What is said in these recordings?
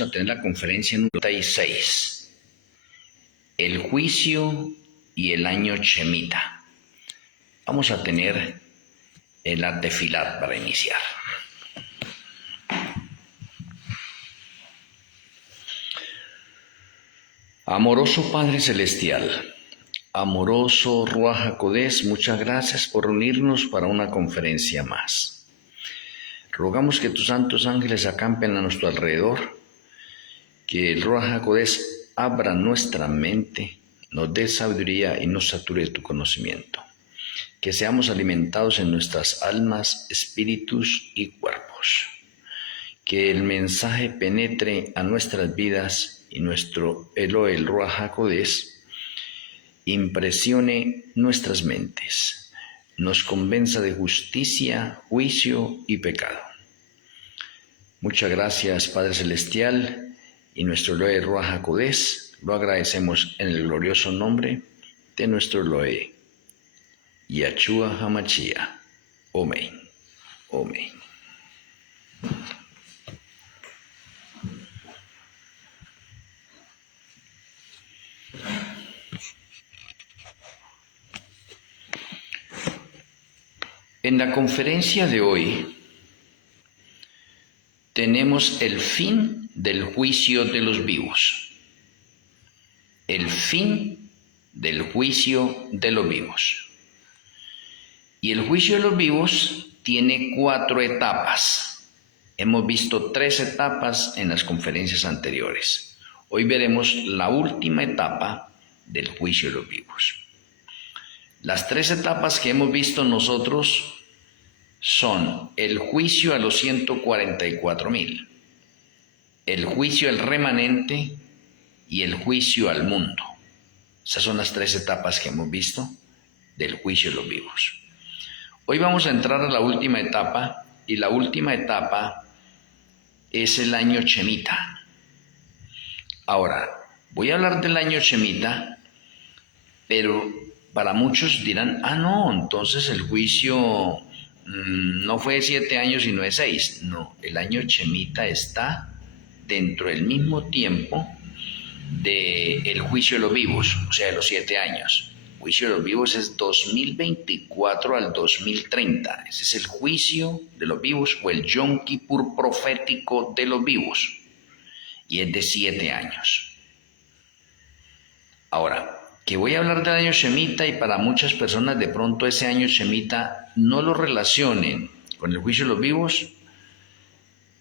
a tener la conferencia número 36, el juicio y el año Shemitah. Vamos a tener la tefilat para iniciar. Amoroso Padre Celestial, amoroso Ruach HaKodesh, muchas gracias por reunirnos para una conferencia más. Rogamos que tus santos ángeles acampen a nuestro alrededor, que el Ruach HaKodesh abra nuestra mente, nos dé sabiduría y nos sature de tu conocimiento. Que seamos alimentados en nuestras almas, espíritus y cuerpos. Que el mensaje penetre a nuestras vidas y nuestro Elohel, el Ruach HaKodesh, impresione nuestras mentes, nos convenza de justicia, juicio y pecado. Muchas gracias, Padre Celestial, y nuestro Elohel, el Ruach HaKodesh, lo agradecemos en el glorioso nombre de nuestro Elohel, Yahshua HaMashiach. Amén. Amén. En la conferencia de hoy tenemos el fin del juicio de los vivos. El fin del juicio de los vivos. Y el juicio de los vivos tiene 4 etapas. Hemos visto 3 etapas en las conferencias anteriores. Hoy veremos la última etapa del juicio de los vivos. Las 3 etapas que hemos visto nosotros son el juicio a los 144,000, el juicio al remanente y el juicio al mundo. Esas son las 3 etapas que hemos visto del juicio de los vivos. Hoy vamos a entrar a la última etapa, y la última etapa es el año Shemitah. Ahora, voy a hablar del año Shemitah, pero para muchos dirán, no, entonces el juicio no fue de 7 años sino de 6. No, el año Shemitah está dentro del mismo tiempo del juicio de los vivos, o sea, de los 7 años. El juicio de los vivos es 2024 al 2030. Ese es el juicio de los vivos, o el Yom Kippur profético de los vivos, y es de 7 años. Ahora, que voy a hablar del año Shemitah, y para muchas personas de pronto ese año Shemitah no lo relacionen con el juicio de los vivos,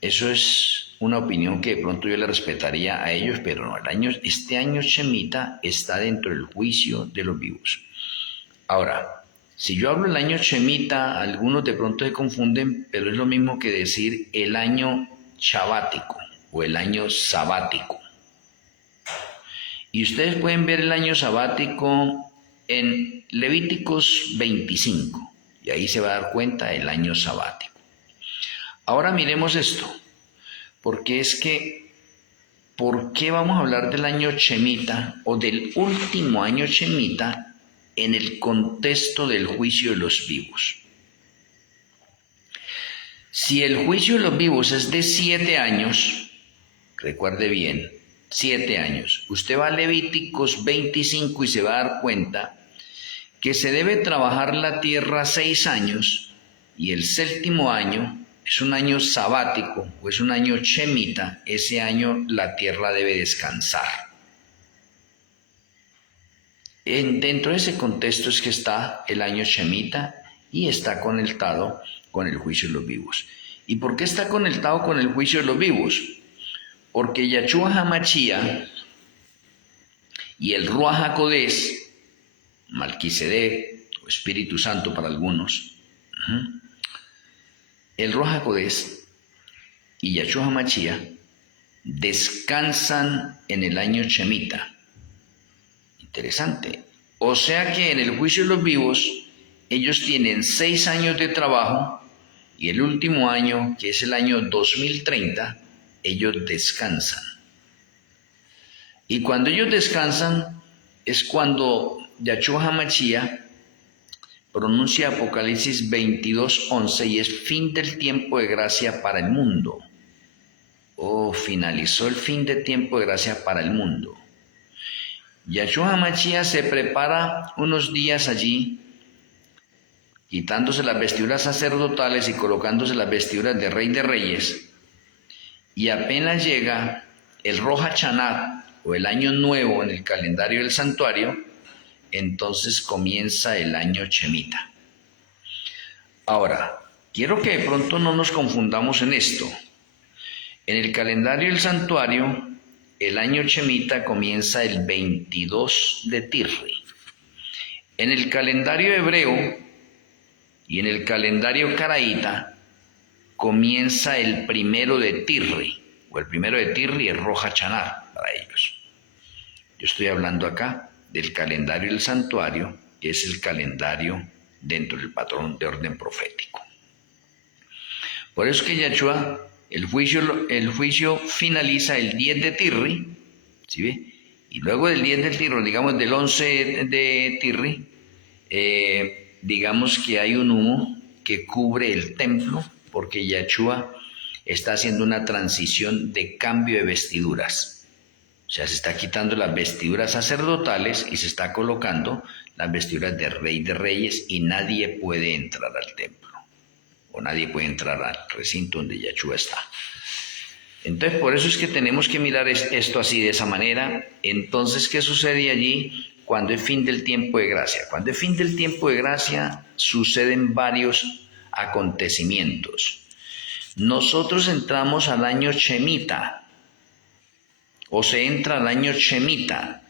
eso es una opinión que de pronto yo le respetaría a ellos, pero no, este año Shemitah está dentro del juicio de los vivos. Ahora, si yo hablo del año Shemitah, algunos de pronto se confunden, pero es lo mismo que decir el año shabático o el año sabático. Y ustedes pueden ver el año sabático en Levíticos 25, y ahí se va a dar cuenta del año sabático. Ahora miremos esto, porque es que, ¿por qué vamos a hablar del año Shemitah o del último año Shemitah en el contexto del juicio de los vivos? Si el juicio de los vivos es de 7 años, recuerde bien, 7 años. Usted va a Levíticos 25 y se va a dar cuenta que se debe trabajar la tierra 6 años, y el 7º año es un año sabático o es un año Shemitah. Ese año la tierra debe descansar. Dentro de ese contexto es que está el año Shemitah y está conectado con el juicio de los vivos. ¿Y por qué está conectado con el juicio de los vivos? Porque Yahshua HaMashiach y el Ruach HaKodesh, Malquisedec o Espíritu Santo para algunos, el Ruach HaKodesh y Yahshua HaMashiach descansan en el año Shemitah. Interesante. O sea que en el juicio de los vivos ellos tienen 6 años de trabajo, y el último año, que es el año 2030, ellos descansan. Y cuando ellos descansan es cuando Yahshua HaMashiach pronuncia Apocalipsis 22:11, y es fin del tiempo de gracia para el mundo. finalizó el fin de tiempo de gracia para el mundo. Yahshua HaMashiach se prepara unos días allí, quitándose las vestiduras sacerdotales y colocándose las vestiduras de Rey de Reyes, y apenas llega el Rosh Hashanah, o el año nuevo en el calendario del santuario, entonces comienza el año Shemitah. Ahora, quiero que de pronto no nos confundamos en esto. En el calendario del santuario, el año Shemitah comienza el 22 de Tirri. En el calendario hebreo y en el calendario caraíta comienza el 1 de Tirri, o el 1 de Tirri es Rosh Hashanah para ellos. Yo estoy hablando acá del calendario del santuario, que es el calendario dentro del patrón de orden profético. Por eso que Yahshua, el juicio finaliza el 10 de Tirri, ¿sí ve? Y luego del 10 de Tirri, digamos del 11 de Tirri, digamos que hay un humo que cubre el templo, porque Yahshua está haciendo una transición de cambio de vestiduras. O sea, se está quitando las vestiduras sacerdotales y se está colocando las vestiduras de Rey de Reyes, y nadie puede entrar al templo, o nadie puede entrar al recinto donde Yahshua está. Entonces, por eso es que tenemos que mirar esto así, de esa manera. Entonces, ¿qué sucede allí cuando es fin del tiempo de gracia? Cuando es fin del tiempo de gracia, suceden varios acontecimientos. Nosotros entramos al año Shemitah, o se entra al año Shemitah.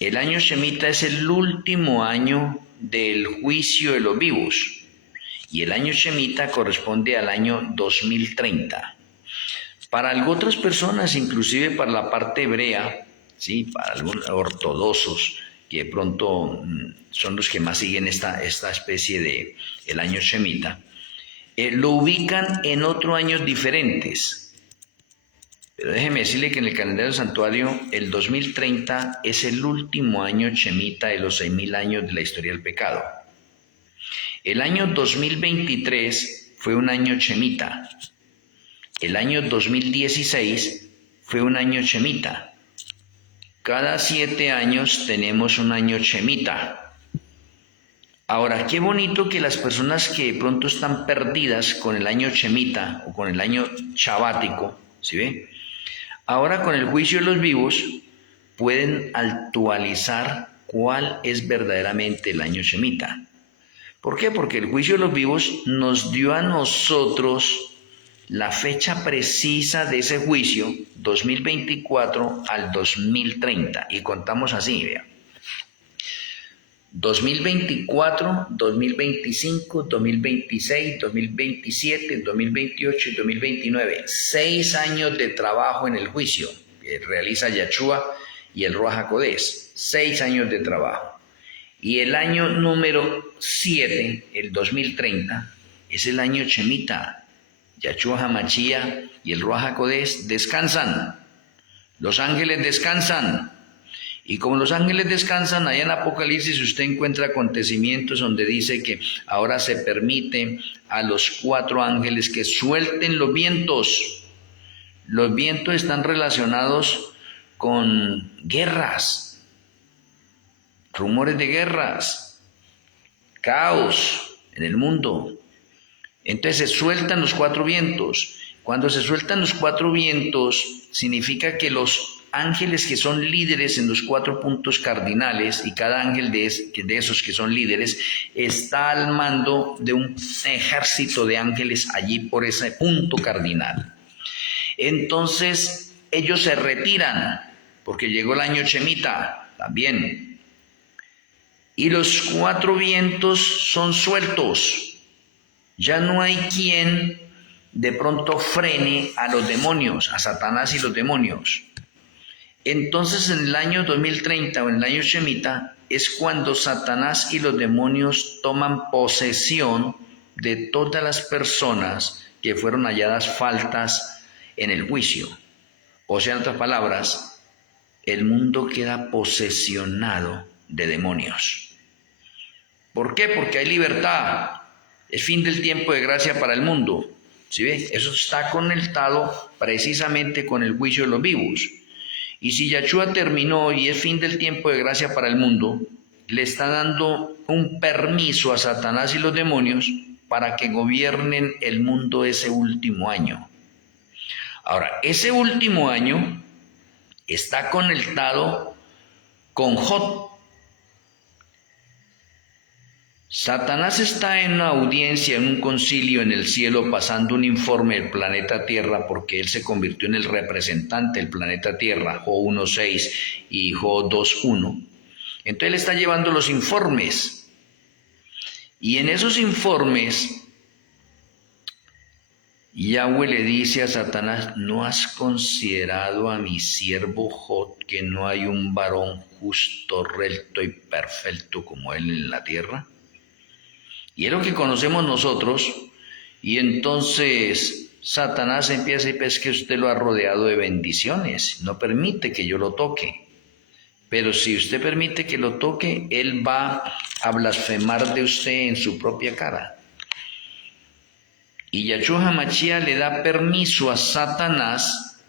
El año Shemitah es el último año del juicio de los vivos, y el año Shemitah corresponde al año 2030. Para otras personas, inclusive para la parte hebrea, ¿sí? Para algunos ortodoxos, que de pronto son los que más siguen esta especie de el año Shemitah, lo ubican en otros años diferentes. Pero déjeme decirle que en el calendario del santuario, el 2030 es el último año Shemitah de los 6000 años de la historia del pecado. El año 2023 fue un año Shemitah. El año 2016 fue un año Shemitah. Cada 7 años tenemos un año Shemitah. Ahora, qué bonito que las personas que de pronto están perdidas con el año Shemitah o con el año Shabático, ¿sí ve? Ahora con el juicio de los vivos pueden actualizar cuál es verdaderamente el año Shemitah. ¿Por qué? Porque el juicio de los vivos nos dio a nosotros la fecha precisa de ese juicio, 2024 al 2030, y contamos así, vean. 2024, 2025, 2026, 2027, 2028 y 2029. 6 años de trabajo en el juicio que realiza Yahshua y el Ruach HaKodesh. 6 años de trabajo. Y el año número 7, el 2030, es el año Shemitah. Yahshua HaMashiach y el Ruach HaKodesh descansan. Los ángeles descansan. Y como los ángeles descansan, allá en Apocalipsis usted encuentra acontecimientos donde dice que ahora se permite a los 4 ángeles que suelten los vientos. Los vientos están relacionados con guerras, rumores de guerras, caos en el mundo. Entonces se sueltan los 4 vientos. Cuando se sueltan los 4 vientos, significa que los ángeles que son líderes en los 4 puntos cardinales, y cada ángel de esos que son líderes está al mando de un ejército de ángeles allí por ese punto cardinal. Entonces ellos se retiran porque llegó el año Shemitah también, y los 4 vientos son sueltos. Ya no hay quien de pronto frene a los demonios, a Satanás y los demonios. Entonces en el año 2030 o en el año Shemitah es cuando Satanás y los demonios toman posesión de todas las personas que fueron halladas faltas en el juicio. O sea, en otras palabras, el mundo queda posesionado de demonios. ¿Por qué? Porque hay libertad. Es fin del tiempo de gracia para el mundo. ¿Sí ve? Eso está conectado precisamente con el juicio de los vivos. Y si Yahshua terminó y es fin del tiempo de gracia para el mundo, le está dando un permiso a Satanás y los demonios para que gobiernen el mundo ese último año. Ahora, ese último año está conectado con Jod. Satanás está en una audiencia, en un concilio en el cielo, pasando un informe del planeta Tierra, porque él se convirtió en el representante del planeta Tierra, Jo 1.6 y Jo 2.1. Entonces él está llevando los informes, y en esos informes Yahweh le dice a Satanás: ¿no has considerado a mi siervo Jod, que no hay un varón justo, recto y perfecto como él en la tierra? Y es lo que conocemos nosotros, y entonces Satanás empieza a decir: es que usted lo ha rodeado de bendiciones, no permite que yo lo toque. Pero si usted permite que lo toque, él va a blasfemar de usted en su propia cara. Y Yahshua HaMashiach le da permiso a Satanás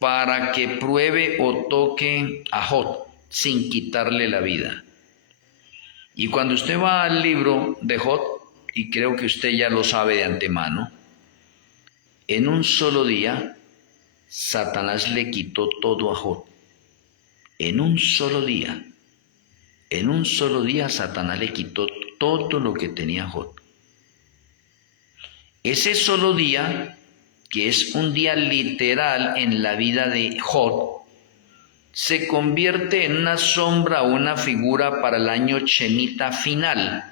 para que pruebe o toque a Jod sin quitarle la vida. Y cuando usted va al libro de Jod, y creo que usted ya lo sabe de antemano, en un solo día Satanás le quitó todo a Jod. En un solo día Satanás le quitó todo lo que tenía Jod. Ese solo día, que es un día literal en la vida de Jod, se convierte en una sombra o una figura para el año Shemitah final.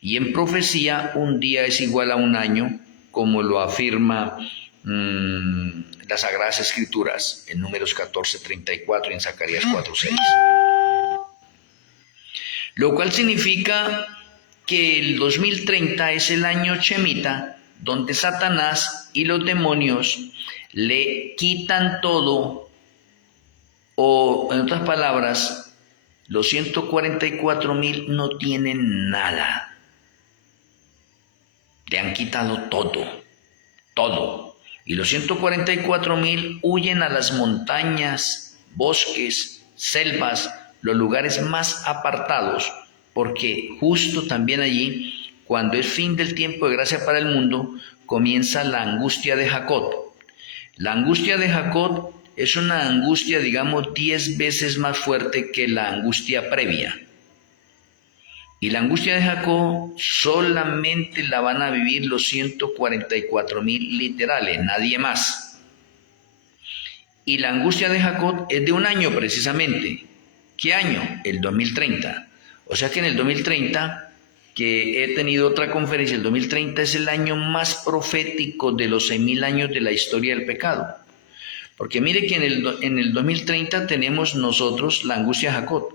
Y en profecía, un día es igual a un año, como lo afirma las Sagradas Escrituras en Números 14:34 y en Zacarías 4:6. Lo cual significa que el 2030 es el año Shemitah, donde Satanás y los demonios le quitan todo, o en otras palabras, los 144,000 no tienen nada. Le han quitado todo. Y los 144,000 huyen a las montañas, bosques, selvas, los lugares más apartados, porque justo también allí, cuando es fin del tiempo de gracia para el mundo, comienza la angustia de Jacob. La angustia de Jacob es una angustia, digamos, 10 veces más fuerte que la angustia previa. Y la angustia de Jacob solamente la van a vivir los 144,000 literales, nadie más. Y la angustia de Jacob es de un año precisamente. ¿Qué año? El 2030. O sea que en el 2030, que he tenido otra conferencia, el 2030 es el año más profético de los 6,000 años de la historia del pecado. Porque mire que en el 2030 tenemos nosotros la angustia de Jacob.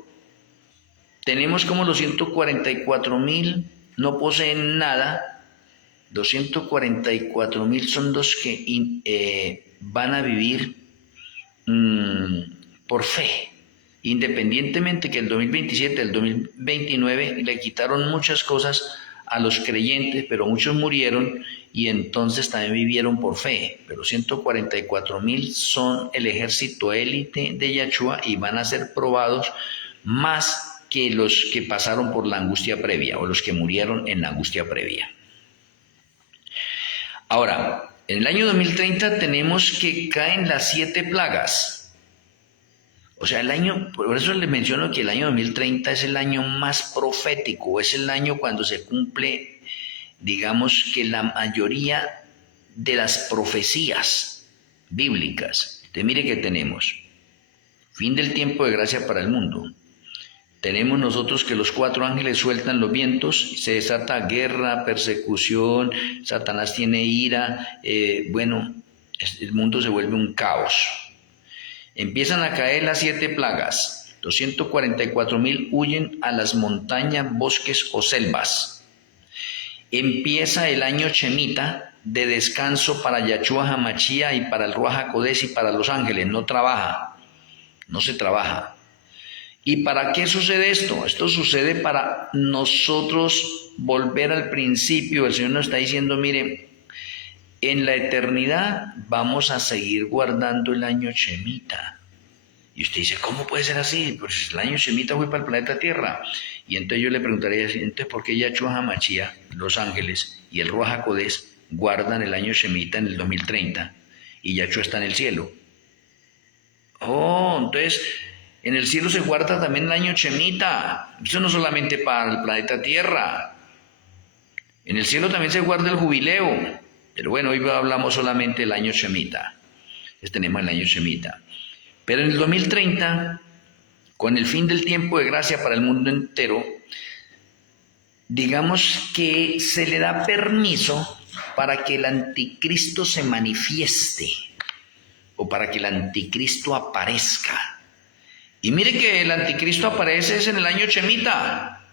Tenemos como los 144,000 no poseen nada. 244,000 son los que van a vivir por fe. Independientemente que el 2027, el 2029 le quitaron muchas cosas a los creyentes, pero muchos murieron y entonces también vivieron por fe. Pero 144,000 son el ejército élite de Yahshua y van a ser probados más que los que pasaron por la angustia previa o los que murieron en la angustia previa. Ahora, en el año 2030 tenemos que caen las 7 plagas. O sea, por eso les menciono que el año 2030 es el año más profético, es el año cuando se cumple, digamos, que la mayoría de las profecías bíblicas. Entonces, mire que tenemos fin del tiempo de gracia para el mundo. Tenemos nosotros que los 4 ángeles sueltan los vientos, se desata guerra, persecución, Satanás tiene ira, el mundo se vuelve un caos. Empiezan a caer las 7 plagas, 244,000 huyen a las montañas, bosques o selvas. Empieza el año Shemitah de descanso para Yahshua HaMashiach y para el Ruach HaKodesh y para los ángeles, no se trabaja. ¿Y para qué sucede esto? Esto sucede para nosotros volver al principio. El Señor nos está diciendo, mire, en la eternidad vamos a seguir guardando el año Shemitah. Y usted dice, ¿cómo puede ser así? Pues el año Shemitah fue para el planeta Tierra. Y entonces yo le preguntaría, entonces, ¿por qué Yahshua HaMashiach, los ángeles y el Ruach HaKodesh guardan el año Shemitah en el 2030 y Yahshua está en el cielo? Oh, entonces en el cielo se guarda también el año Shemitah. Eso no solamente para el planeta Tierra. En el cielo también se guarda el jubileo. Pero bueno, hoy hablamos solamente del año Shemitah. Entonces tenemos el año Shemitah. Pero en el 2030, con el fin del tiempo de gracia para el mundo entero, digamos que se le da permiso para que el anticristo se manifieste o para que el anticristo aparezca. Y mire que el anticristo aparece es en el año Shemitah.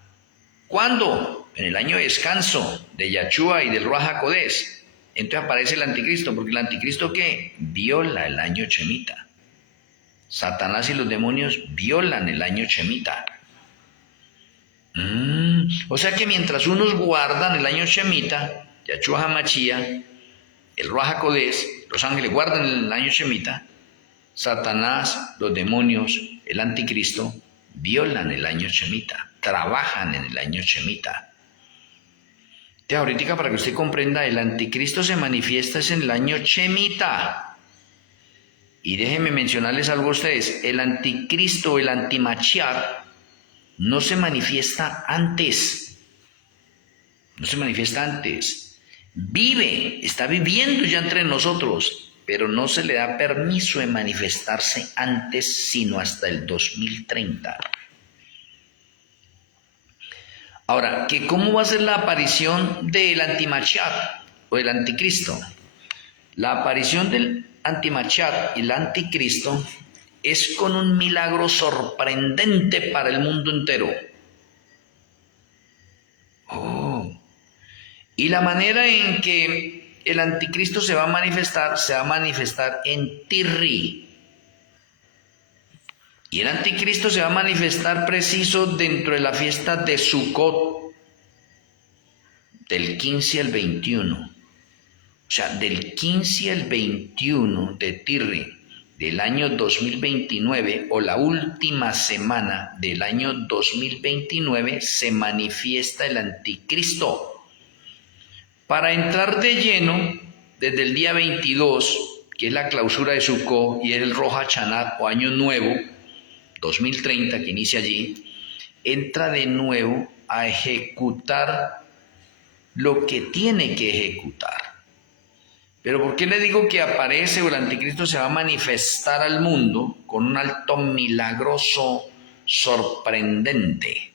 ¿Cuándo? En el año de descanso de Yahshua y del Ruach HaKodesh. Entonces aparece el anticristo, porque el anticristo ¿qué? Viola el año Shemitah. Satanás y los demonios violan el año Shemitah. O sea que mientras unos guardan el año Shemitah, Yahshua HaMashiach, el Ruach HaKodesh, los ángeles guardan el año Shemitah, Satanás, los demonios, el anticristo, violan el año Shemitah, trabajan en el año Shemitah. Entonces, ahorita para que usted comprenda, el anticristo se manifiesta es en el año Shemitah. Y déjenme mencionarles algo a ustedes, el anticristo, el antimachiar, no se manifiesta antes. No se manifiesta antes. Vive, está viviendo ya entre nosotros, pero no se le da permiso de manifestarse antes, sino hasta el 2030. Ahora, ¿cómo va a ser la aparición del antimachiar o del anticristo? La aparición del antimachiar y el anticristo es con un milagro sorprendente para el mundo entero. Y la manera en que el anticristo se va a manifestar en Tirri. Y el anticristo se va a manifestar preciso dentro de la fiesta de Sukkot, del 15 al 21. O sea, del 15 al 21 de Tirri del año 2029 o la última semana del año 2029 se manifiesta el anticristo. Para entrar de lleno, desde el día 22, que es la clausura de Sukkot y es el Rosh Hashanah o Año Nuevo, 2030 que inicia allí, entra de nuevo a ejecutar lo que tiene que ejecutar. Pero ¿por qué le digo que aparece o el anticristo se va a manifestar al mundo con un acto milagroso, sorprendente,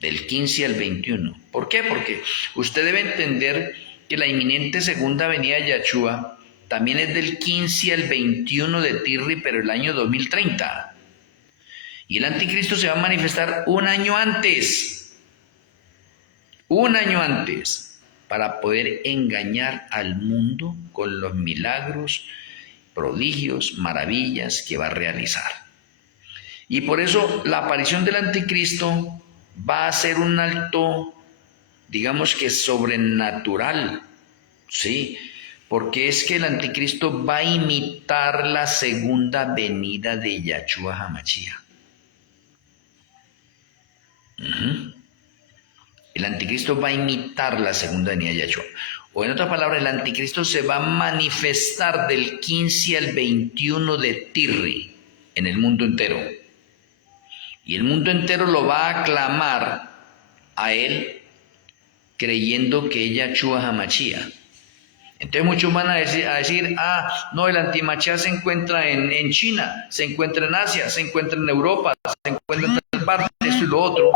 del 15 al 21? ¿Por qué? Porque usted debe entender que la inminente segunda venida de Yahshua también es del 15 al 21 de Tirri, pero el año 2030. Y el anticristo se va a manifestar un año antes, para poder engañar al mundo con los milagros, prodigios, maravillas que va a realizar. Y por eso la aparición del anticristo va a ser un acto, digamos que sobrenatural, ¿sí? Porque es que el anticristo va a imitar la segunda venida de Yahshua HaMashiach. El anticristo va a imitar la segunda venida de Yahshua. O en otras palabras, el anticristo se va a manifestar del 15 al 21 de Tirri en el mundo entero. Y el mundo entero lo va a aclamar a él creyendo que es Yahshua HaMashiach. Entonces muchos van a decir, no, el antimachiá se encuentra en China, se encuentra en Asia, se encuentra en Europa, se encuentra en tal parte, esto y lo otro.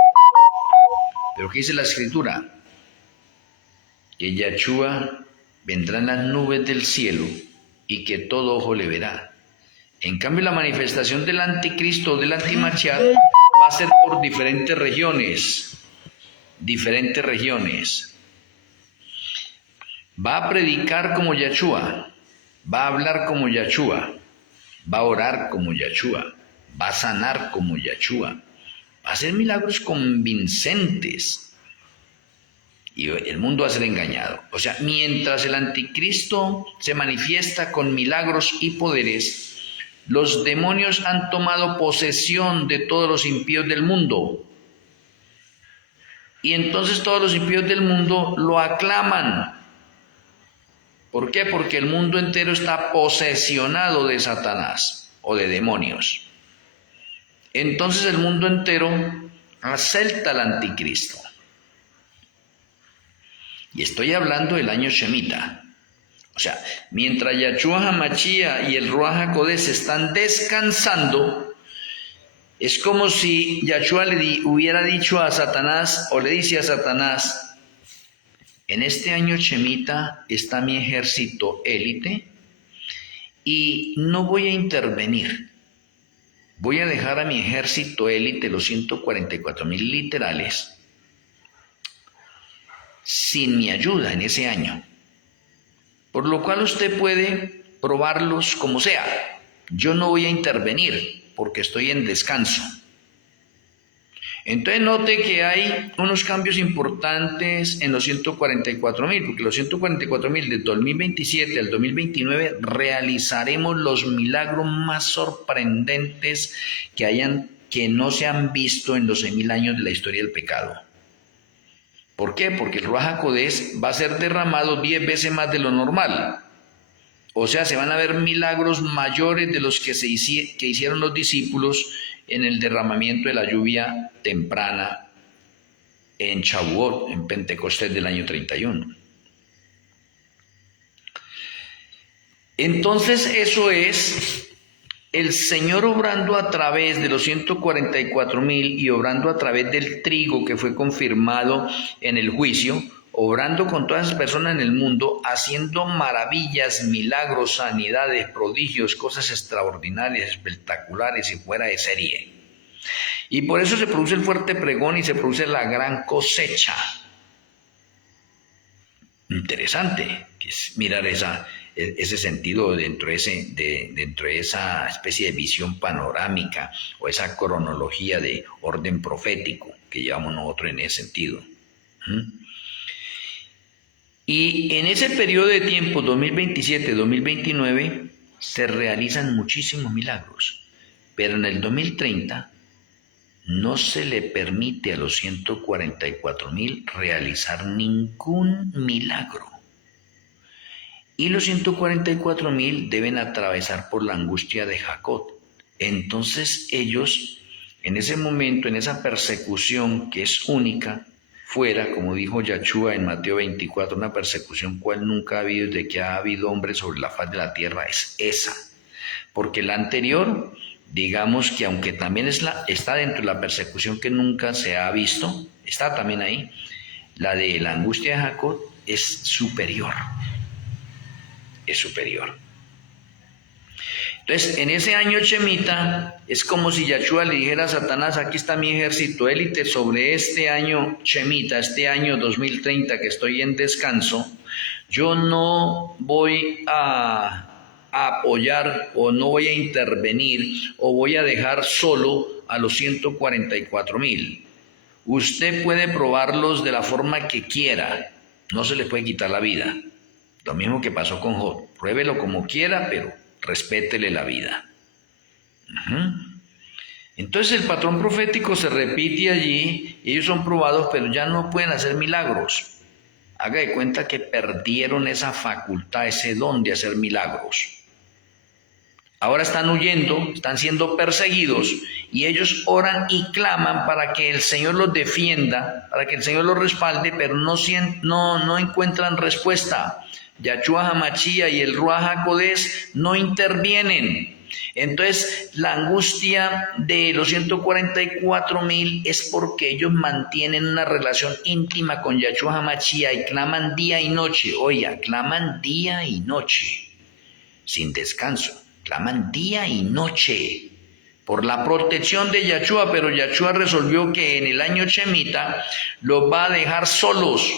Pero ¿qué dice la Escritura? Que Yahshua vendrá en las nubes del cielo y que todo ojo le verá. En cambio, la manifestación del anticristo o del antimachiá va a ser por diferentes regiones. Va a predicar como Yahshua, va a hablar como Yahshua, va a orar como Yahshua, va a sanar como Yahshua, va a hacer milagros convincentes. y el mundo va a ser engañado. O sea, mientras el anticristo se manifiesta con milagros y poderes, los demonios han tomado posesión de todos los impíos del mundo. Y entonces todos los impíos del mundo lo aclaman. ¿Por qué? Porque el mundo entero está posesionado de Satanás o de demonios. Entonces el mundo entero acepta al anticristo. Y estoy hablando del año Shemitah. O sea, mientras Yahshua HaMashiach y el Ruach HaKodesh están descansando, es como si Yahshua le hubiera dicho a Satanás, o le dice a Satanás: en este año Shemitah está mi ejército élite y no voy a intervenir. Voy a dejar a mi ejército élite, los 144,000 literales, sin mi ayuda en ese año. Por lo cual usted puede probarlos como sea. Yo no voy a intervenir porque estoy en descanso. Entonces note que hay unos cambios importantes en los 144,000, porque los 144,000 del 2027 al 2029 realizaremos los milagros más sorprendentes que no se han visto en los 6,000 años de la historia del pecado. ¿Por qué? Porque el Ruach HaKodesh va a ser derramado 10 veces más de lo normal. O sea, se van a ver milagros mayores de los que hicieron los discípulos en el derramamiento de la lluvia temprana en Shavuot, en Pentecostés del año 31. Entonces eso es el Señor obrando a través de los 144,000 y obrando a través del trigo que fue confirmado en el juicio, obrando con todas las personas en el mundo, haciendo maravillas, milagros, sanidades, prodigios, cosas extraordinarias, espectaculares y fuera de serie. Y por eso se produce el fuerte pregón y se produce la gran cosecha. Interesante que es mirar ese sentido dentro de esa especie de visión panorámica o esa cronología de orden profético que llevamos nosotros en ese sentido. Y en ese periodo de tiempo, 2027-2029, se realizan muchísimos milagros, pero en el 2030 no se le permite a los 144,000 realizar ningún milagro. Y los 144,000 deben atravesar por la angustia de Jacob. Entonces ellos, en ese momento, en esa persecución que es única, fuera, como dijo Yahshua en Mateo 24, una persecución cual nunca ha habido desde que ha habido hombres sobre la faz de la tierra, es esa. Porque la anterior, digamos que aunque también está dentro de la persecución que nunca se ha visto, está también ahí, la de la angustia de Jacob es superior. Es superior. Entonces, en ese año Shemitah, es como si Yahshua le dijera a Satanás: aquí está mi ejército élite sobre este año Shemitah, este año 2030 que estoy en descanso. Yo no voy a apoyar o no voy a intervenir o voy a dejar solo a los 144,000. Usted puede probarlos de la forma que quiera, no se le puede quitar la vida. Lo mismo que pasó con Job. Pruébelo como quiera, pero respétele la vida. Entonces el patrón profético se repite allí. Ellos son probados, pero ya no pueden hacer milagros. Haga de cuenta que perdieron esa facultad, ese don de hacer milagros. Ahora están huyendo, están siendo perseguidos y ellos oran y claman para que el Señor los defienda, para que el Señor los respalde, pero no encuentran respuesta. Yahshua HaMashiach y el Ruach HaKodesh no intervienen. Entonces la angustia de los 144,000 es porque ellos mantienen una relación íntima con Yahshua HaMashiach y claman día y noche. Oiga, claman día y noche, sin descanso. Claman día y noche por la protección de Yahshua, pero Yahshua resolvió que en el año Shemitah los va a dejar solos.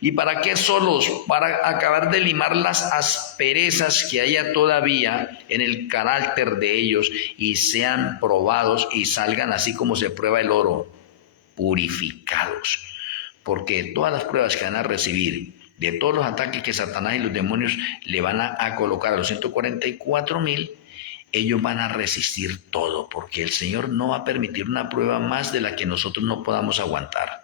¿Y para qué solos? Para acabar de limar las asperezas que haya todavía en el carácter de ellos y sean probados y salgan así como se prueba el oro, purificados. porque todas las pruebas que van a recibir, de todos los ataques que Satanás y los demonios le van a colocar a los 144,000, ellos van a resistir todo, porque el Señor no va a permitir una prueba más de la que nosotros no podamos aguantar.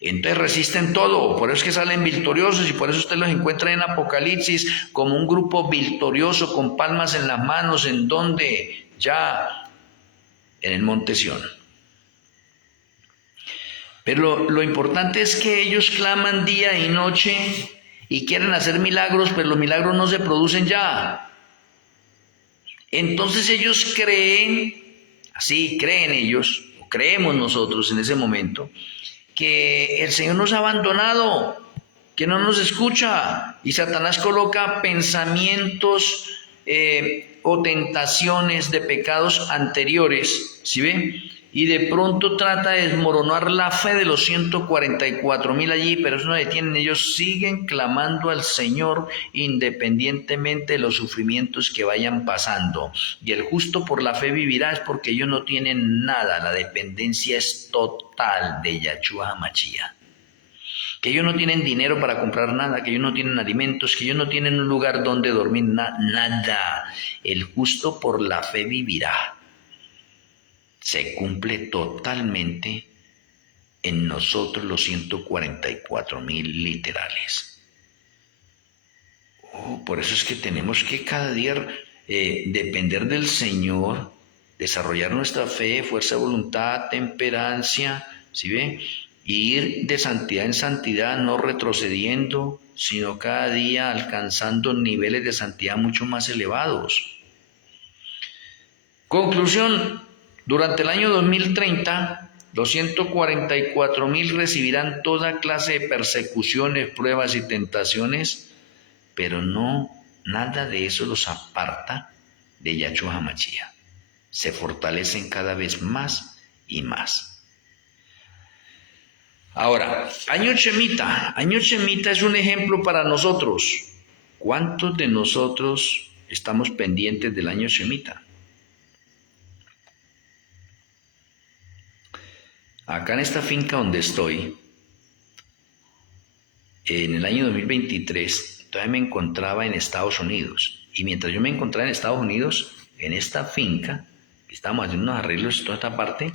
Entonces resisten todo, por eso es que salen victoriosos y por eso usted los encuentra en Apocalipsis como un grupo victorioso con palmas en las manos, en donde ya en el monte Sión. Pero lo importante es que ellos claman día y noche y quieren hacer milagros, pero los milagros no se producen ya. Entonces ellos creen, así creen ellos, o creemos nosotros en ese momento, que el Señor nos ha abandonado, que no nos escucha, y Satanás coloca pensamientos o tentaciones de pecados anteriores, ¿sí ve? Y de pronto trata de desmoronar la fe de los 144,000 allí, pero eso no detienen, ellos siguen clamando al Señor independientemente de los sufrimientos que vayan pasando. Y el justo por la fe vivirá, es porque ellos no tienen nada, la dependencia es total de Yahshua HaMashiach. Que ellos no tienen dinero para comprar nada, que ellos no tienen alimentos, que ellos no tienen un lugar donde dormir, nada. El justo por la fe vivirá. Se cumple totalmente en nosotros los 144,000 literales. Por eso es que tenemos que cada día depender del Señor, desarrollar nuestra fe, fuerza de voluntad, temperancia, ¿sí ve? Y ir de santidad en santidad, no retrocediendo, sino cada día alcanzando niveles de santidad mucho más elevados. Conclusión. Durante el año 2030, los 144,000 recibirán toda clase de persecuciones, pruebas y tentaciones, pero nada de eso los aparta de Yahshua HaMashiach. Se fortalecen cada vez más y más. Ahora, año Shemitah. Año Shemitah es un ejemplo para nosotros. ¿Cuántos de nosotros estamos pendientes del año Shemitah? Acá en esta finca donde estoy, en el año 2023, todavía me encontraba en Estados Unidos. Y mientras yo me encontraba en Estados Unidos, en esta finca, que estábamos haciendo unos arreglos en toda esta parte,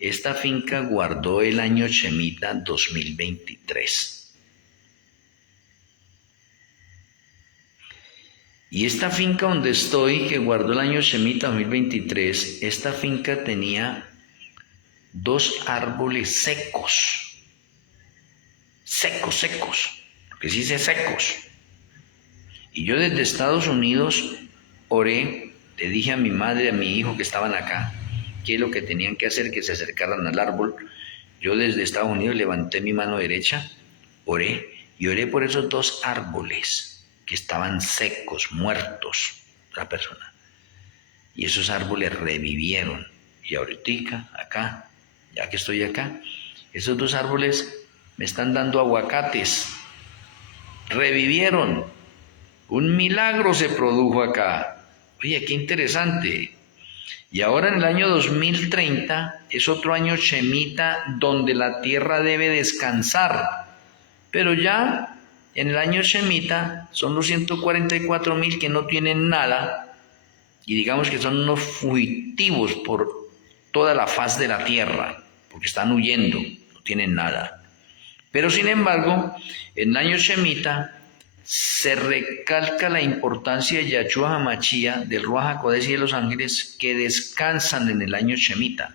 esta finca guardó el año Shemitah 2023. Y esta finca donde estoy, que guardó el año Shemitah 2023, esta finca tenía 2 árboles secos, que sí dice secos. Y yo desde Estados Unidos oré, le dije a mi madre, a mi hijo que estaban acá, qué es lo que tenían que hacer, que se acercaran al árbol. Yo desde Estados Unidos levanté mi mano derecha, oré, y oré por esos 2 árboles que estaban secos, muertos, la persona. Y esos árboles revivieron. Y ahorita, acá, ya que estoy acá, esos 2 árboles me están dando aguacates. Revivieron. Un milagro se produjo acá. Oye, qué interesante. Y ahora en el año 2030 es otro año Shemitah donde la tierra debe descansar. Pero ya en el año Shemitah son los 144,000 que no tienen nada y digamos que son unos fugitivos por toda la faz de la tierra, porque están huyendo, no tienen nada. Pero sin embargo, en el año Shemitah se recalca la importancia de Yahshua HaMashiach, del Ruach HaKodesh y de los ángeles que descansan en el año Shemitah.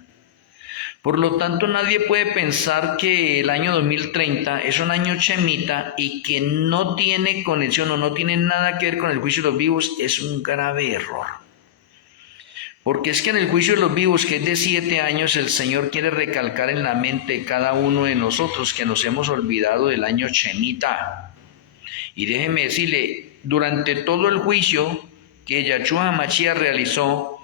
Por lo tanto, nadie puede pensar que el año 2030 es un año Shemitah y que no tiene conexión o no tiene nada que ver con el juicio de los vivos. Es un grave error. Porque es que en el juicio de los vivos, que es de 7 años, el Señor quiere recalcar en la mente de cada uno de nosotros que nos hemos olvidado del año Shemitah. Y déjeme decirle, durante todo el juicio que Yahshua HaMashiach realizó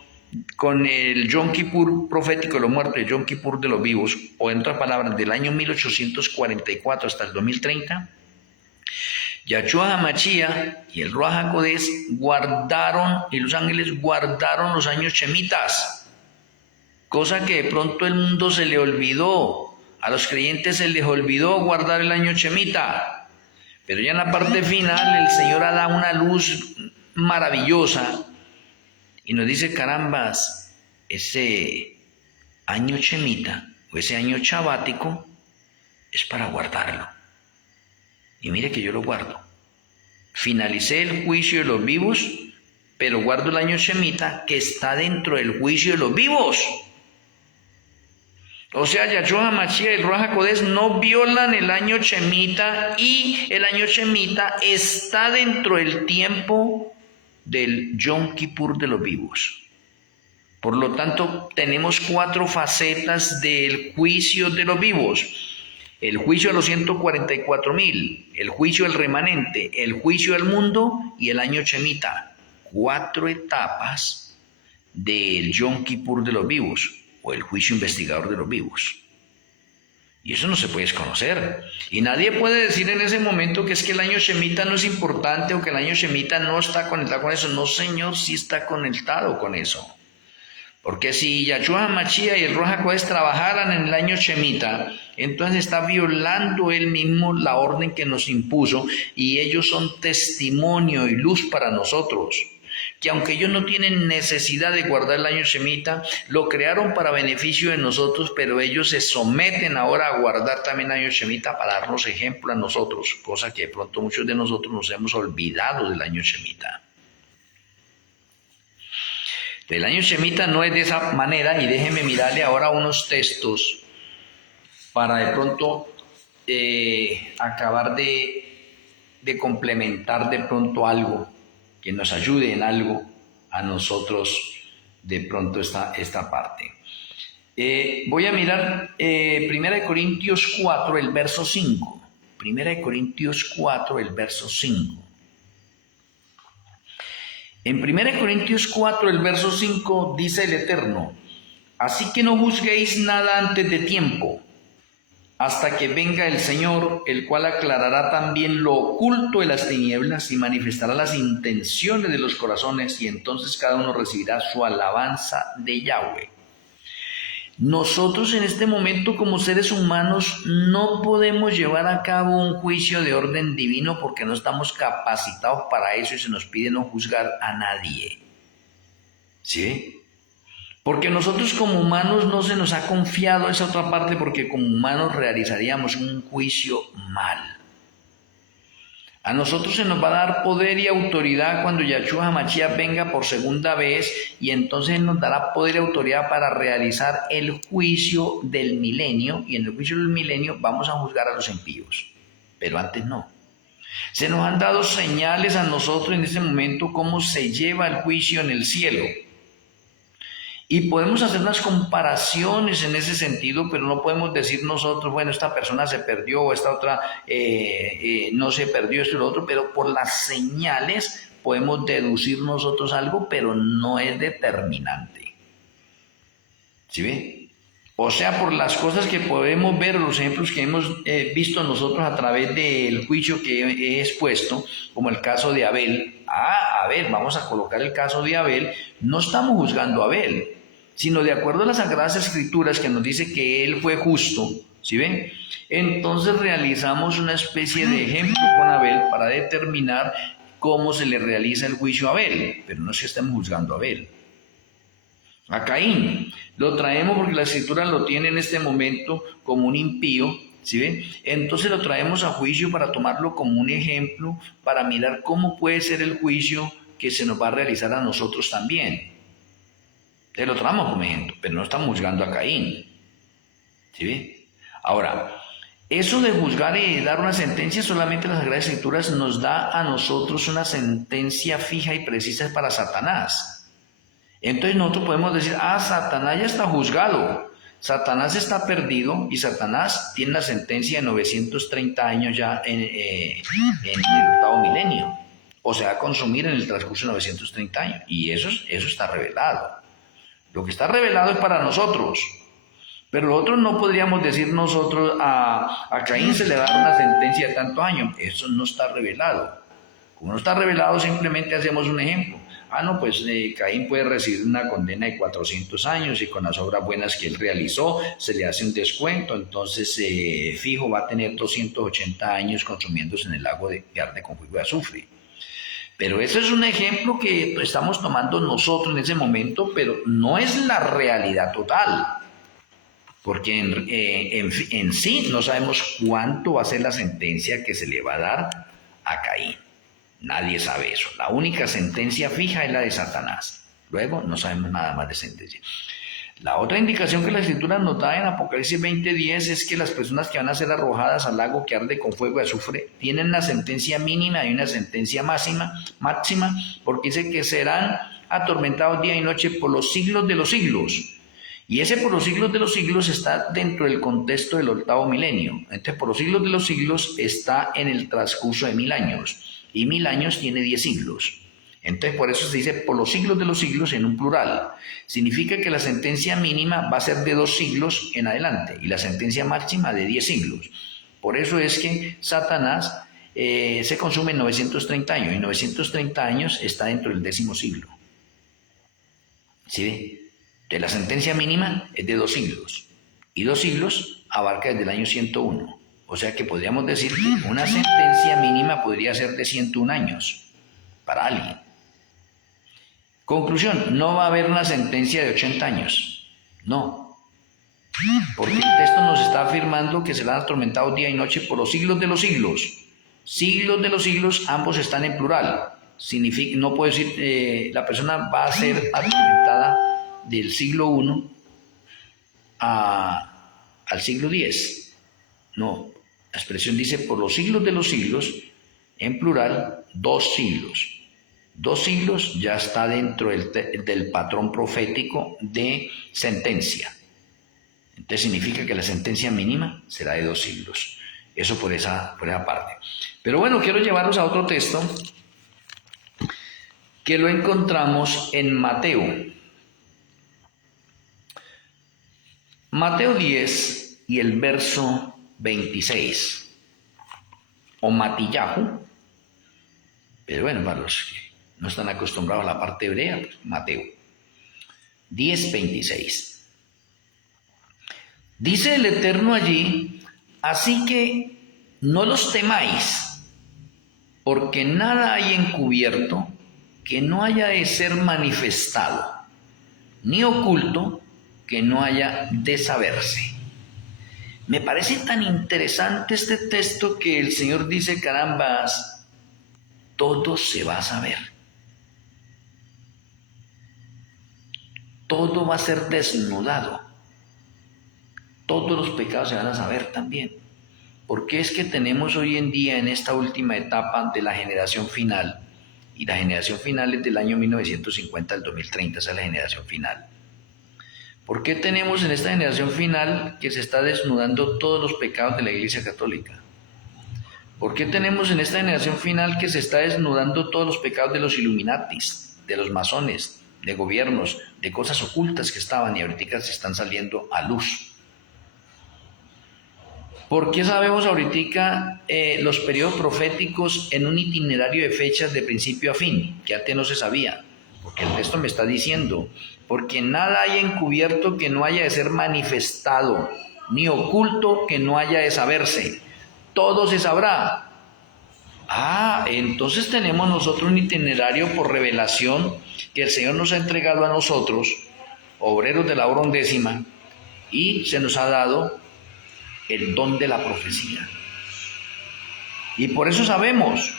con el Yom Kippur profético de los muertos, el Yom Kippur de los vivos, o en otras palabras, del año 1844 hasta el 2030, Yahshua HaMashiach y el Ruach HaKodesh guardaron, y los ángeles guardaron los años Shemitas, cosa que de pronto el mundo se le olvidó. A los creyentes se les olvidó guardar el año Shemitah. Pero ya en la parte final el Señor da una luz maravillosa y nos dice, carambas, ese año Shemitah o ese año sabático es para guardarlo. Y mire que yo lo guardo. Finalicé el juicio de los vivos, pero guardo el año Shemitah que está dentro del juicio de los vivos. O sea, Yahshua HaMashiach y el Ruach HaKodesh no violan el año Shemitah y el año Shemitah está dentro del tiempo del Yom Kippur de los vivos. Por lo tanto, tenemos 4 facetas del juicio de los vivos. El juicio de los 144,000, el juicio del remanente, el juicio del mundo y el año Shemitah. 4 etapas del Yom Kippur de los vivos, o el juicio investigador de los vivos. Y eso no se puede desconocer. Y nadie puede decir en ese momento que es que el año Shemitah no es importante o que el año Shemitah no está conectado con eso. No, Señor, sí está conectado con eso. Porque si Yahshua HaMashiach y el Ruach HaKodesh trabajaran en el año Shemitah, entonces está violando él mismo la orden que nos impuso y ellos son testimonio y luz para nosotros. Que aunque ellos no tienen necesidad de guardar el año Shemitah, lo crearon para beneficio de nosotros, pero ellos se someten ahora a guardar también el año Shemitah para darnos ejemplo a nosotros, cosa que de pronto muchos de nosotros nos hemos olvidado del año Shemitah. El año Shemitah no es de esa manera, y déjenme mirarle ahora unos textos para de pronto acabar de complementar de pronto algo que nos ayude en algo a nosotros de pronto esta parte. Voy a mirar 1 Corintios 4, el verso 5. 1 Corintios 4, el verso 5. En 1 Corintios 4, el verso 5, dice el Eterno, así que no juzguéis nada antes de tiempo, hasta que venga el Señor, el cual aclarará también lo oculto de las tinieblas y manifestará las intenciones de los corazones, y entonces cada uno recibirá su alabanza de Yahweh. Nosotros en este momento como seres humanos no podemos llevar a cabo un juicio de orden divino porque no estamos capacitados para eso y se nos pide no juzgar a nadie. ¿Sí? Porque nosotros como humanos no se nos ha confiado esa otra parte porque como humanos realizaríamos un juicio mal. A nosotros se nos va a dar poder y autoridad cuando Yahshua HaMashiach venga por segunda vez y entonces nos dará poder y autoridad para realizar el juicio del milenio y en el juicio del milenio vamos a juzgar a los impíos, pero antes no. Se nos han dado señales a nosotros en este momento cómo se lleva el juicio en el cielo. Y podemos hacer unas comparaciones en ese sentido, pero no podemos decir nosotros, bueno, esta persona se perdió o esta otra no se perdió, esto y lo otro, pero por las señales podemos deducir nosotros algo, pero no es determinante. ¿Sí ve? O sea, por las cosas que podemos ver, los ejemplos que hemos visto nosotros a través del juicio que he expuesto, como el caso de Abel. Abel, vamos a colocar el caso de Abel, no estamos juzgando a Abel, sino de acuerdo a las Sagradas Escrituras que nos dice que él fue justo, ¿sí ven? Entonces realizamos una especie de ejemplo con Abel para determinar cómo se le realiza el juicio a Abel, pero no es que estemos juzgando a Abel. A Caín lo traemos porque la Escritura lo tiene en este momento como un impío, ¿sí ven? Entonces lo traemos a juicio para tomarlo como un ejemplo, para mirar cómo puede ser el juicio que se nos va a realizar a nosotros también. Te lo traemos como ejemplo, pero no estamos juzgando a Caín. ¿Sí ve? Ahora, eso de juzgar y dar una sentencia, solamente las Sagradas Escrituras nos da a nosotros una sentencia fija y precisa para Satanás. Entonces nosotros podemos decir, Satanás ya está juzgado, Satanás está perdido y Satanás tiene la sentencia de 930 años ya en el octavo milenio. O se va a consumir en el transcurso de 930 años. Y eso está revelado. Lo que está revelado es para nosotros, pero nosotros no podríamos decir nosotros a Caín se le da una sentencia de tantos años. Eso no está revelado. Como no está revelado, simplemente hacemos un ejemplo. no, pues Caín puede recibir una condena de 400 años y con las obras buenas que él realizó se le hace un descuento, entonces fijo va a tener 280 años consumiéndose en el lago que arde con fuego de azufre. Pero ese es un ejemplo que estamos tomando nosotros en ese momento, pero no es la realidad total, porque en sí no sabemos cuánto va a ser la sentencia que se le va a dar a Caín. Nadie sabe eso. La única sentencia fija es la de Satanás. Luego no sabemos nada más de sentencia. La otra indicación que la Escritura nos da en Apocalipsis 20:10 es que las personas que van a ser arrojadas al lago que arde con fuego de azufre tienen una sentencia mínima y una sentencia máxima, porque dice que serán atormentados día y noche por los siglos de los siglos. Y ese por los siglos de los siglos está dentro del contexto del 8º milenio. Entonces, por los siglos de los siglos está en el transcurso de 1000 años. Y 1000 años tiene 10 siglos. Entonces, por eso se dice por los siglos de los siglos en un plural. Significa que la sentencia mínima va a ser de 2 siglos en adelante y la sentencia máxima de 10 siglos. Por eso es que Satanás se consume en 930 años y 930 años está dentro del 10º siglo. ¿Sí ve? Entonces, la sentencia mínima es de 2 siglos y 2 siglos abarca desde el año 101. O sea que podríamos decir que una sentencia mínima podría ser de 101 años para alguien. Conclusión, no va a haber una sentencia de 80 años. No. Porque el texto nos está afirmando que serán atormentados día y noche por los siglos de los siglos. Siglos de los siglos, ambos están en plural. Significa, no puedo decir, la persona va a ser atormentada del siglo I al siglo X. No. La expresión dice por los siglos de los siglos, en plural, 2 siglos. 2 siglos ya está dentro del patrón profético de sentencia. Entonces significa que la sentencia mínima será de 2 siglos. Eso por esa parte. Pero bueno, quiero llevarlos a otro texto que lo encontramos en Mateo. Mateo 10 y el verso 26. O Matillahu. Pero bueno, para los que no están acostumbrados a la parte hebrea, pues Mateo 10:26. Dice el Eterno allí, así que no los temáis, porque nada hay encubierto que no haya de ser manifestado, ni oculto que no haya de saberse. Me parece tan interesante este texto que el Señor dice, carambas, todo se va a saber. Todo va a ser desnudado. Todos los pecados se van a saber también. Porque es que tenemos hoy en día en esta última etapa de la generación final, y la generación final es del año 1950 al 2030, esa es la generación final. ¿Por qué tenemos en esta generación final que se está desnudando todos los pecados de la Iglesia Católica? ¿Por qué tenemos en esta generación final que se está desnudando todos los pecados de los Illuminatis, de los masones, de gobiernos, de cosas ocultas que estaban y ahorita se están saliendo a luz? ¿Por qué sabemos ahorita los periodos proféticos en un itinerario de fechas de principio a fin, que antes no se sabía? Porque el texto me está diciendo, porque nada hay encubierto que no haya de ser manifestado, ni oculto que no haya de saberse. Todo se sabrá. Entonces tenemos nosotros un itinerario por revelación que el Señor nos ha entregado a nosotros, obreros de la hora 11ª, y se nos ha dado el don de la profecía. Y por eso sabemos.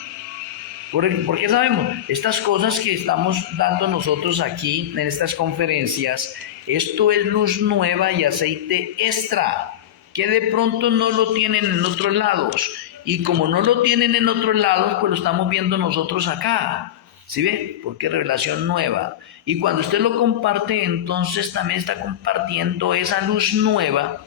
¿Por qué sabemos? Estas cosas que estamos dando nosotros aquí en estas conferencias, esto es luz nueva y aceite extra, que de pronto no lo tienen en otros lados. Y como no lo tienen en otros lados, pues lo estamos viendo nosotros acá. ¿Sí ve? Porque es revelación nueva. Y cuando usted lo comparte, entonces también está compartiendo esa luz nueva,